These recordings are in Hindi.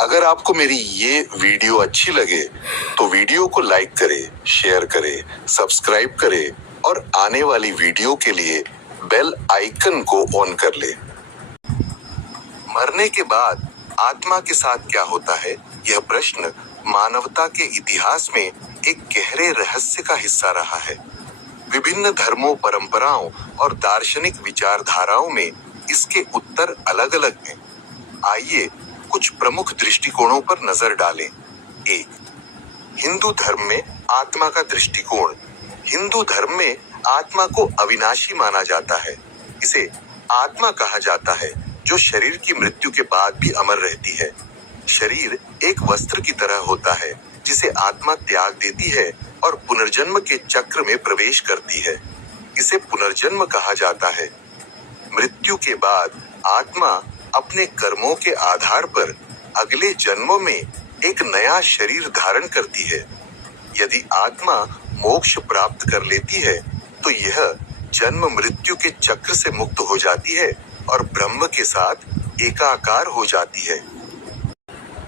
अगर आपको मेरी ये वीडियो अच्छी लगे तो वीडियो को लाइक करें, शेयर करें, सब्सक्राइब करें और आने वाली वीडियो के लिए बेल आइकन को ऑन कर ले। मरने के बाद आत्मा के साथ क्या होता है, यह प्रश्न मानवता के इतिहास में एक गहरे रहस्य का हिस्सा रहा है। विभिन्न धर्मों, परंपराओं और दार्शनिक विचारधाराओं में इसके उत्तर अलग अलग हैं। आइए कुछ प्रमुख दृष्टिकोणों पर नजर डालें। 1. हिंदू धर्म में आत्मा का दृष्टिकोण। हिंदू धर्म में आत्मा को अविनाशी माना जाता है। इसे आत्मा कहा जाता है जो शरीर की मृत्यु के बाद भी अमर रहती है। शरीर एक वस्त्र की तरह होता है जिसे आत्मा त्याग देती है और पुनर्जन्म के चक्र में प्रवेश करती है। इसे पुनर्जन्म कहा जाता है। मृत्यु के बाद आत्मा अपने कर्मों के आधार पर अगले जन्मों में एक नया शरीर धारण करती है। यदि आत्मा मोक्ष प्राप्त कर लेती है तो यह जन्म मृत्यु के चक्र से मुक्त हो जाती है और ब्रह्म के साथ एकाकार हो जाती है।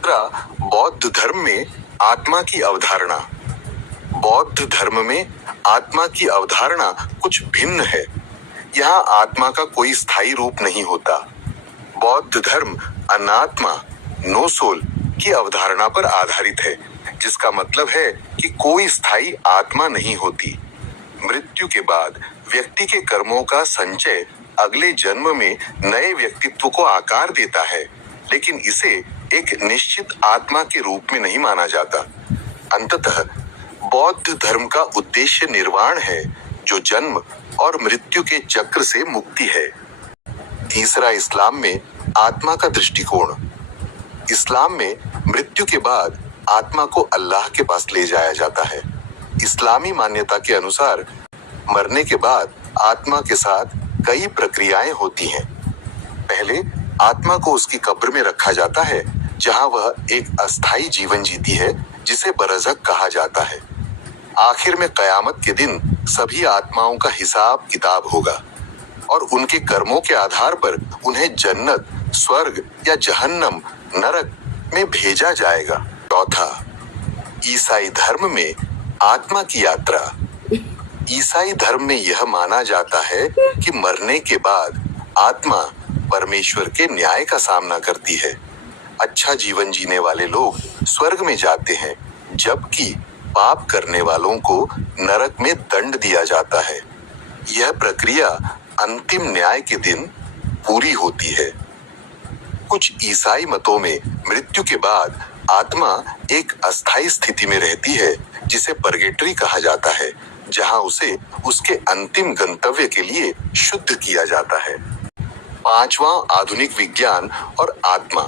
बौद्ध धर्म में आत्मा की अवधारणा। बौद्ध धर्म में आत्मा की अवधारणा कुछ भिन्न है। यहाँ आत्मा का कोई स्थायी रूप नहीं होता। बौद्ध धर्म अनात्मा, नो सोल की अवधारणा पर आधारित है, जिसका मतलब है कि कोई स्थायी आत्मा नहीं होती। मृत्यु के बाद व्यक्ति के कर्मों का संचय अगले जन्म में नए व्यक्तित्व को आकार देता है, लेकिन इसे एक निश्चित आत्मा के रूप में नहीं माना जाता। अंततः बौद्ध धर्म का उद्देश्य निर्वाण है, जो जन्म और मृत्यु के चक्र से मुक्ति है। तीसरा, इस्लाम में आत्मा का दृष्टिकोण। इस्लाम में मृत्यु के बाद आत्मा को अल्लाह के पास ले जाया जाता है। इस्लामी मान्यता के अनुसार मरने के बाद आत्मा के साथ कई प्रक्रियाएं होती हैं। पहले आत्मा को उसकी कब्र में रखा जाता है, जहां वह एक अस्थायी जीवन जीती है, जिसे बरज़ख कहा जाता है। आखिर में कयामत के दिन सभी आत्माओं का हिसाब किताब होगा और उनके कर्मों के आधार पर उन्हें जन्नत, स्वर्ग या जहन्नम, नरक में भेजा जाएगा। चौथा, ईसाई धर्म में आत्मा की यात्रा। ईसाई धर्म में यह माना जाता है कि मरने के बाद आत्मा परमेश्वर के न्याय का सामना करती है। अच्छा जीवन जीने वाले लोग स्वर्ग में जाते हैं, जबकि पाप करने वालों को नरक में दंड दिया जाता है। यह प्रक्रिया अंतिम न्याय के दिन पूरी होती है। कुछ ईसाई मतों में मृत्यु के बाद आत्मा एक अस्थायी स्थिति में रहती है, जिसे परगेटरी कहा जाता है, जहां उसे उसके अंतिम गंतव्य के लिए शुद्ध किया जाता है। पांचवां, आधुनिक विज्ञान और आत्मा।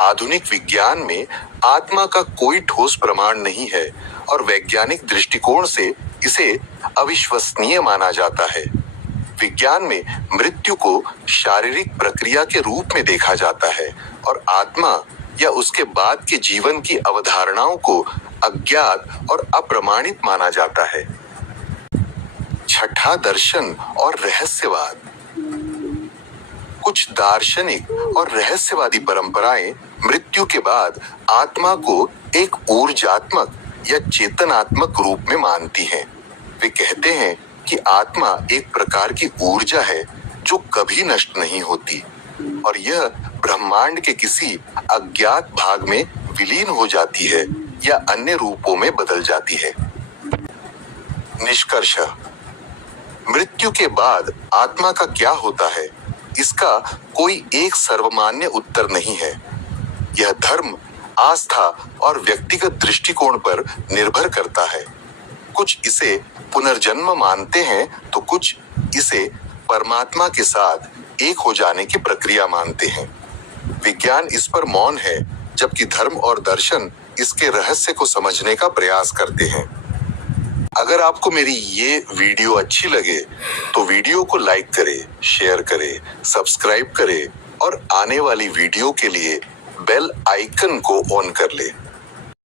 आधुनिक विज्ञान में आत्मा का कोई ठोस प्रमाण नहीं है और वैज्ञानिक दृष्टिकोण से इसे अविश्वसनीय माना जाता है। विज्ञान में मृत्यु को शारीरिक प्रक्रिया के रूप में देखा जाता है और आत्मा या उसके बाद के जीवन की अवधारणाओं को अज्ञात और अप्रमाणित माना जाता है। छठा, दर्शन और रहस्यवाद। कुछ दार्शनिक और रहस्यवादी परंपराएं मृत्यु के बाद आत्मा को एक ऊर्जात्मक या चेतनात्मक रूप में मानती हैं। वे कहते हैं कि आत्मा एक प्रकार की ऊर्जा है जो कभी नष्ट नहीं होती और यह ब्रह्मांड के किसी अज्ञात भाग में विलीन हो जाती है या अन्य रूपों में बदल जाती है। निष्कर्ष, मृत्यु के बाद आत्मा का क्या होता है, इसका कोई एक सर्वमान्य उत्तर नहीं है। यह धर्म, आस्था और व्यक्तिगत दृष्टिकोण पर निर्भर करता है। कुछ इसे पुनर्जन्म मानते हैं तो कुछ इसे परमात्मा के साथ एक हो जाने की प्रक्रिया मानते हैं। विज्ञान इस पर मौन है, जबकि धर्म और दर्शन इसके रहस्य को समझने का प्रयास करते हैं। अगर आपको मेरी ये वीडियो अच्छी लगे तो वीडियो को लाइक करें, शेयर करें, सब्सक्राइब करें और आने वाली वीडियो के लिए बेल आइकन को ऑन कर लें।